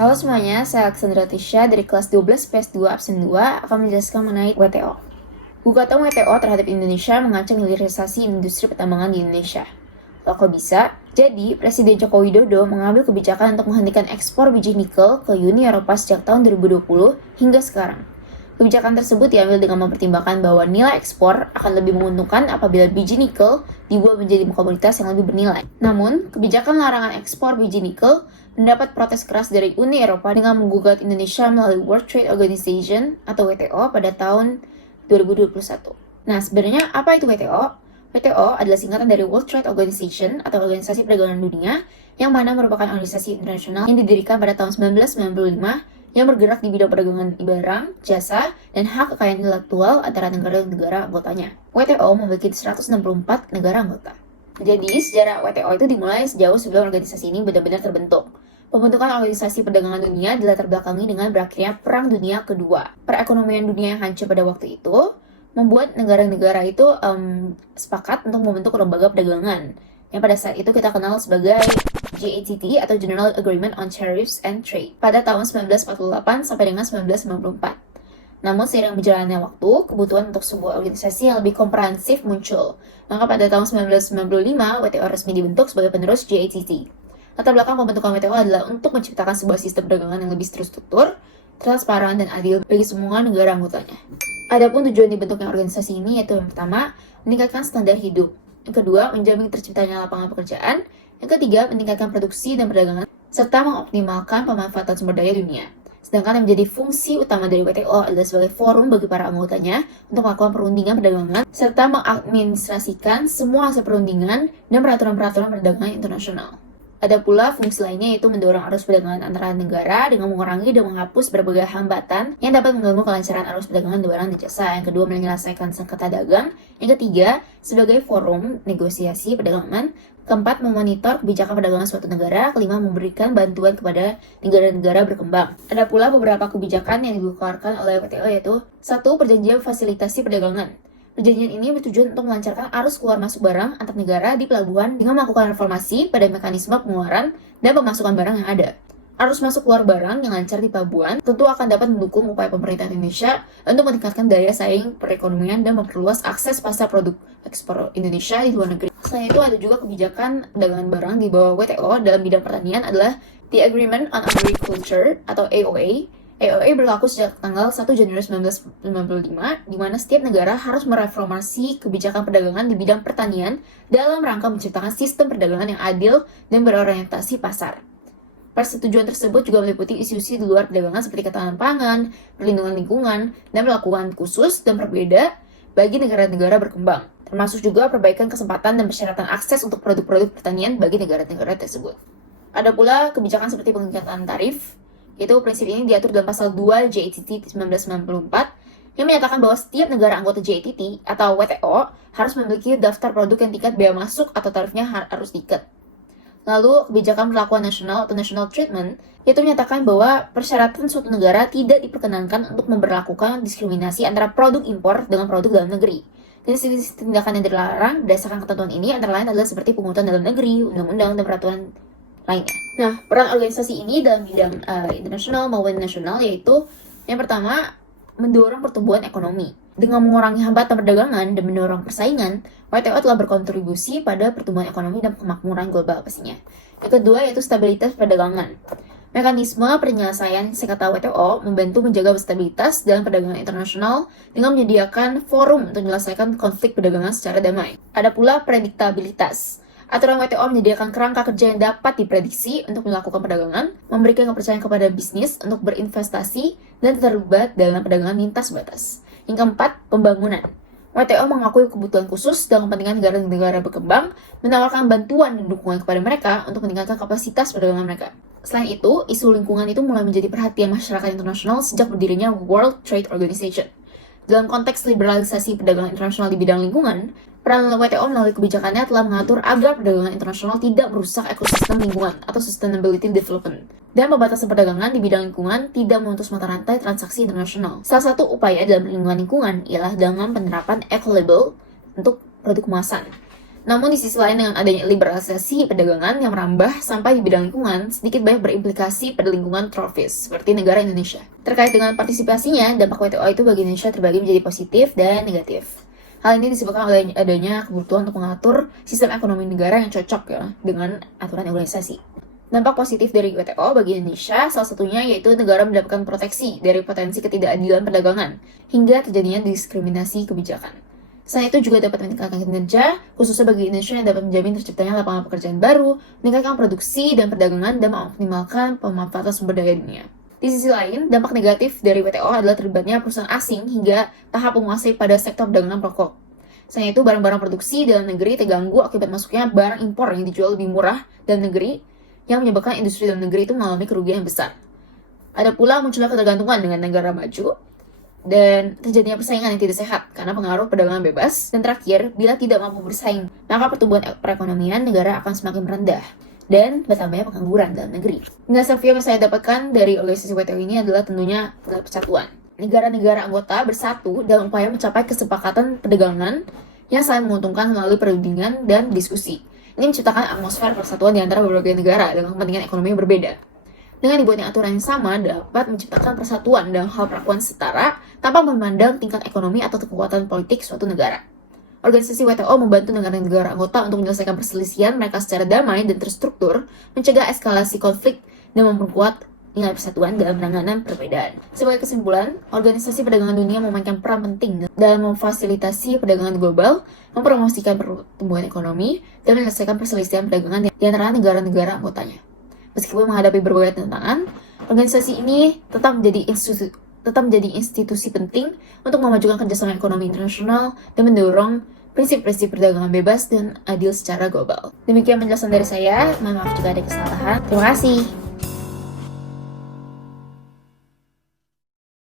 Halo semuanya, saya Alexandra Tisha dari kelas 12 PS2 Absen 2 akan menjelaskan mengenai WTO. Gugatan WTO terhadap Indonesia mengancam hilirisasi industri pertambangan di Indonesia. Loh, kok bisa? Jadi, Presiden Joko Widodo mengambil kebijakan untuk menghentikan ekspor biji nikel ke Uni Eropa sejak tahun 2020 hingga sekarang. Kebijakan tersebut diambil dengan mempertimbangkan bahwa nilai ekspor akan lebih menguntungkan apabila biji nikel dibuat menjadi komoditas yang lebih bernilai. Namun, kebijakan larangan ekspor biji nikel mendapat protes keras dari Uni Eropa dengan menggugat Indonesia melalui World Trade Organization atau WTO pada tahun 2021. Nah, sebenarnya apa itu WTO? WTO adalah singkatan dari World Trade Organization atau Organisasi Perdagangan Dunia yang mana merupakan organisasi internasional yang didirikan pada tahun 1995 yang bergerak di bidang perdagangan barang, jasa, dan hak kekayaan intelektual antara negara-negara anggotanya. WTO memiliki 164 negara anggota. Jadi, sejarah WTO itu dimulai sejauh sebelum organisasi ini benar-benar terbentuk. Pembentukan organisasi perdagangan dunia dilatar belakangi dengan berakhirnya Perang Dunia Kedua. Perekonomian dunia yang hancur pada waktu itu membuat negara-negara itu sepakat untuk membentuk lembaga perdagangan yang pada saat itu kita kenal sebagai GATT atau General Agreement on Tariffs and Trade pada tahun 1948 sampai dengan 1954. Namun seiring berjalannya waktu, kebutuhan untuk sebuah organisasi yang lebih komprehensif muncul. Maka pada tahun 1995, WTO resmi dibentuk sebagai penerus GATT. Latar belakang pembentukan WTO adalah untuk menciptakan sebuah sistem perdagangan yang lebih terstruktur, transparan, dan adil bagi semua negara anggotanya. Adapun tujuan dibentuknya organisasi ini yaitu yang pertama, meningkatkan standar hidup. Yang kedua, menjamin terciptanya lapangan pekerjaan. Yang ketiga, meningkatkan produksi dan perdagangan, serta mengoptimalkan pemanfaatan sumber daya dunia. Sedangkan yang menjadi fungsi utama dari WTO adalah sebagai forum bagi para anggotanya untuk melakukan perundingan perdagangan, serta mengadministrasikan semua hasil perundingan dan peraturan-peraturan perdagangan internasional. Ada pula fungsi lainnya yaitu mendorong arus perdagangan antara negara dengan mengurangi dan menghapus berbagai hambatan yang dapat mengganggu kelancaran arus perdagangan barang dan jasa. Yang kedua, menyelesaikan sengketa dagang. Yang ketiga, sebagai forum negosiasi perdagangan. Keempat, memonitor kebijakan perdagangan suatu negara. Kelima, memberikan bantuan kepada negara-negara berkembang. Ada pula beberapa kebijakan yang dikeluarkan oleh WTO yaitu 1. Perjanjian fasilitasi perdagangan. Perjanjian ini bertujuan untuk melancarkan arus keluar masuk barang antar negara di pelabuhan dengan melakukan reformasi pada mekanisme pengeluaran dan pemasukan barang yang ada. Arus masuk keluar barang yang lancar di pelabuhan tentu akan dapat mendukung upaya pemerintah Indonesia untuk meningkatkan daya saing perekonomian dan memperluas akses pasar produk ekspor Indonesia di luar negeri. Selain itu, ada juga kebijakan perdagangan barang di bawah WTO dalam bidang pertanian adalah The Agreement on Agriculture atau AOA. AOA berlaku sejak tanggal 1 Januari 1995, di mana setiap negara harus mereformasi kebijakan perdagangan di bidang pertanian dalam rangka menciptakan sistem perdagangan yang adil dan berorientasi pasar. Persetujuan tersebut juga meliputi isu-isu di luar perdagangan seperti ketahanan pangan, perlindungan lingkungan, dan melakukan khusus dan berbeda bagi negara-negara berkembang, termasuk juga perbaikan kesempatan dan persyaratan akses untuk produk-produk pertanian bagi negara-negara tersebut. Ada pula kebijakan seperti peningkatan tarif. Itu prinsip ini diatur dalam pasal 2 GATT 1994 yang menyatakan bahwa setiap negara anggota GATT atau WTO harus memiliki daftar produk yang tingkat bea masuk atau tarifnya harus diikat. Lalu, kebijakan perlakuan nasional atau national treatment yaitu menyatakan bahwa persyaratan suatu negara tidak diperkenankan untuk memberlakukan diskriminasi antara produk impor dengan produk dalam negeri. Jenis tindakan yang dilarang berdasarkan ketentuan ini antara lain adalah seperti pungutan dalam negeri, undang-undang, dan peraturan lainnya. Nah, peran organisasi ini dalam bidang internasional maupun nasional yaitu yang pertama, mendorong pertumbuhan ekonomi. Dengan mengurangi hambatan perdagangan dan mendorong persaingan, WTO telah berkontribusi pada pertumbuhan ekonomi dan kemakmuran global pastinya. Yang kedua yaitu stabilitas perdagangan. Mekanisme penyelesaian sengketa WTO membantu menjaga stabilitas dalam perdagangan internasional dengan menyediakan forum untuk menyelesaikan konflik perdagangan secara damai. Ada pula prediktabilitas. Aturan WTO menyediakan kerangka kerja yang dapat diprediksi untuk melakukan perdagangan, memberikan kepercayaan kepada bisnis untuk berinvestasi dan terlibat dalam perdagangan lintas batas. Yang keempat, pembangunan. WTO mengakui kebutuhan khusus dalam kepentingan negara-negara berkembang, menawarkan bantuan dan dukungan kepada mereka untuk meningkatkan kapasitas perdagangan mereka. Selain itu, isu lingkungan itu mulai menjadi perhatian masyarakat internasional sejak berdirinya World Trade Organization. Dalam konteks liberalisasi perdagangan internasional di bidang lingkungan, peran WTO melalui kebijakannya telah mengatur agar perdagangan internasional tidak merusak ekosistem lingkungan atau sustainability development, dan pembatasan perdagangan di bidang lingkungan tidak memutus mata rantai transaksi internasional. Salah satu upaya dalam perlindungan lingkungan ialah dengan penerapan eco-label untuk produk kemasan. Namun di sisi lain, dengan adanya liberalisasi perdagangan yang merambah sampai di bidang lingkungan, sedikit banyak berimplikasi pada lingkungan tropis, seperti negara Indonesia. Terkait dengan partisipasinya, dampak WTO itu bagi Indonesia terbagi menjadi positif dan negatif. Hal ini disebabkan oleh adanya kebutuhan untuk mengatur sistem ekonomi negara yang cocok ya dengan aturan organisasi. Dampak positif dari WTO bagi Indonesia salah satunya yaitu negara mendapatkan proteksi dari potensi ketidakadilan perdagangan hingga terjadinya diskriminasi kebijakan. Selain itu juga dapat meningkatkan kinerja, khususnya bagi Indonesia yang dapat menjamin terciptanya lapangan pekerjaan baru, meningkatkan produksi dan perdagangan, dan mengoptimalkan pemanfaatan sumber daya dunia. Di sisi lain, dampak negatif dari WTO adalah terlibatnya perusahaan asing hingga tahap menguasai pada sektor perdagangan pokok. Selain itu, barang-barang produksi dalam negeri terganggu akibat masuknya barang impor yang dijual lebih murah dalam negeri, yang menyebabkan industri dalam negeri itu mengalami kerugian yang besar. Ada pula munculnya ketergantungan dengan negara maju, dan terjadinya persaingan yang tidak sehat karena pengaruh perdagangan bebas. Dan terakhir, bila tidak mampu bersaing, maka pertumbuhan perekonomian negara akan semakin merendah dan bertambahnya pengangguran dalam negeri. Hasil yang saya dapatkan dari organisasi WTO ini adalah tentunya persatuan. Negara-negara anggota bersatu dalam upaya mencapai kesepakatan perdagangan yang saling menguntungkan melalui perundingan dan diskusi. Ini menciptakan atmosfer persatuan di antara berbagai negara dengan kepentingan ekonomi yang berbeda. Dengan dibuatnya aturan yang sama dapat menciptakan persatuan dalam hal perlakuan setara tanpa memandang tingkat ekonomi atau kekuatan politik suatu negara. Organisasi WTO membantu negara-negara anggota untuk menyelesaikan perselisihan mereka secara damai dan terstruktur, mencegah eskalasi konflik, dan memperkuat nilai persatuan dalam penanganan perbedaan. Sebagai kesimpulan, Organisasi Perdagangan Dunia memainkan peran penting dalam memfasilitasi perdagangan global, mempromosikan pertumbuhan ekonomi, dan menyelesaikan perselisihan perdagangan di antara negara-negara anggotanya. Meskipun menghadapi berbagai tantangan, organisasi ini tetap menjadi institusi penting untuk memajukan kerjasama ekonomi internasional dan mendorong prinsip-prinsip perdagangan bebas dan adil secara global. Demikian penjelasan dari saya. Mohon maaf jika ada kesalahan. Terima kasih.